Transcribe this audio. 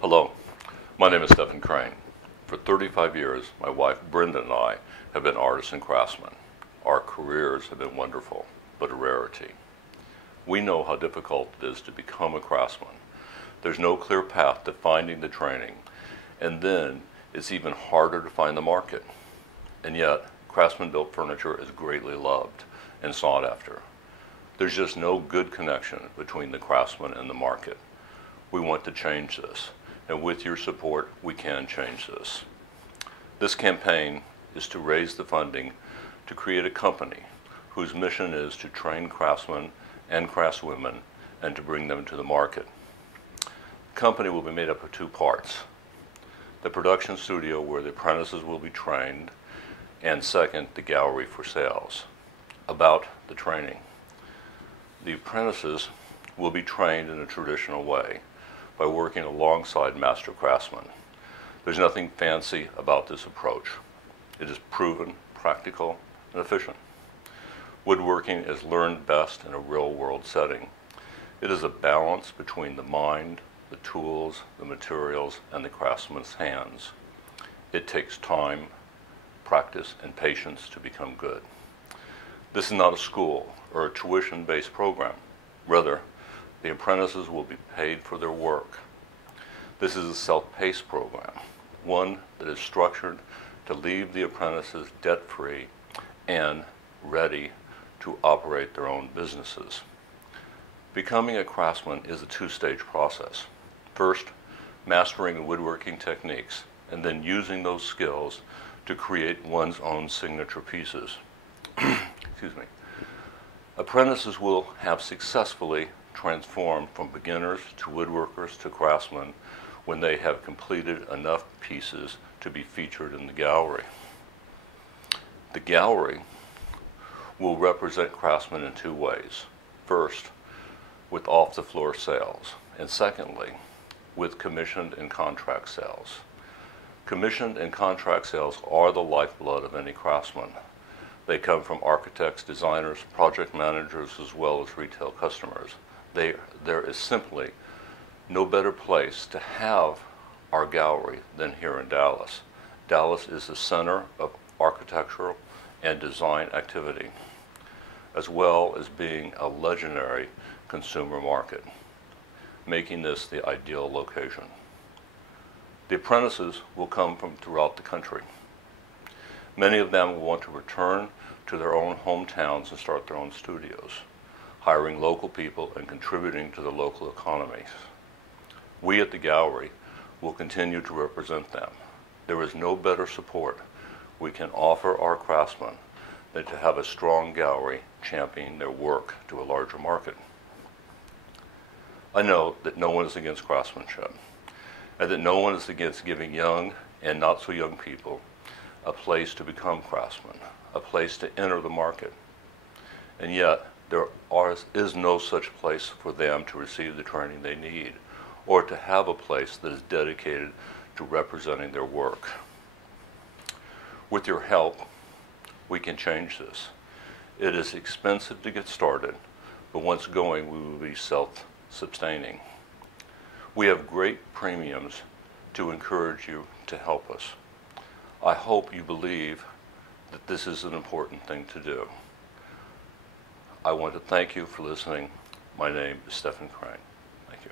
Hello, my name is Stephen Crane. For 35 years, my wife Brenda and I have been artists and craftsmen. Our careers have been wonderful, but a rarity. We know how difficult it is to become a craftsman. There's no clear path to finding the training, and then it's even harder to find the market. And yet, craftsman-built furniture is greatly loved and sought after. There's just no good connection between the craftsman and the market. We want to change this, and with your support, we can change this. This campaign is to raise the funding to create a company whose mission is to train craftsmen and craftswomen and to bring them to the market. The company will be made up of two parts: the production studio where the apprentices will be trained, and second, the gallery for sales. About the training. The apprentices will be trained in a traditional way by working alongside master craftsmen. There's nothing fancy about this approach. It is proven, practical, and efficient. Woodworking is learned best in a real-world setting. It is a balance between the mind, the tools, the materials, and the craftsman's hands. It takes time, practice, and patience to become good. This is not a school or a tuition-based program. Rather, the apprentices will be paid for their work. This is a self-paced program, one that is structured to leave the apprentices debt-free and ready to operate their own businesses. Becoming a craftsman is a two-stage process. First, mastering the woodworking techniques, and then using those skills to create one's own signature pieces. Excuse me. Apprentices will have successfully transformed from beginners to woodworkers to craftsmen when they have completed enough pieces to be featured in the gallery. The gallery will represent craftsmen in two ways. First, with off-the-floor sales, and secondly, with commissioned and contract sales. Commissioned and contract sales are the lifeblood of any craftsman. They come from architects, designers, project managers, as well as retail customers. There is simply no better place to have our gallery than here in Dallas. Dallas is the center of architectural and design activity, as well as being a legendary consumer market, making this the ideal location. The apprentices will come from throughout the country. Many of them will want to return to their own hometowns and start their own studios, hiring local people and contributing to the local economies. We at the gallery will continue to represent them. There is no better support we can offer our craftsmen than to have a strong gallery championing their work to a larger market. I know that no one is against craftsmanship, and that no one is against giving young and not so young people a place to become craftsmen, a place to enter the market. And yet, there is no such place for them to receive the training they need, or to have a place that is dedicated to representing their work. With your help, we can change this. It is expensive to get started, but once going, we will be self-sustaining. We have great premiums to encourage you to help us. I hope you believe that this is an important thing to do. I want to thank you for listening. My name is Stephen Crane. Thank you.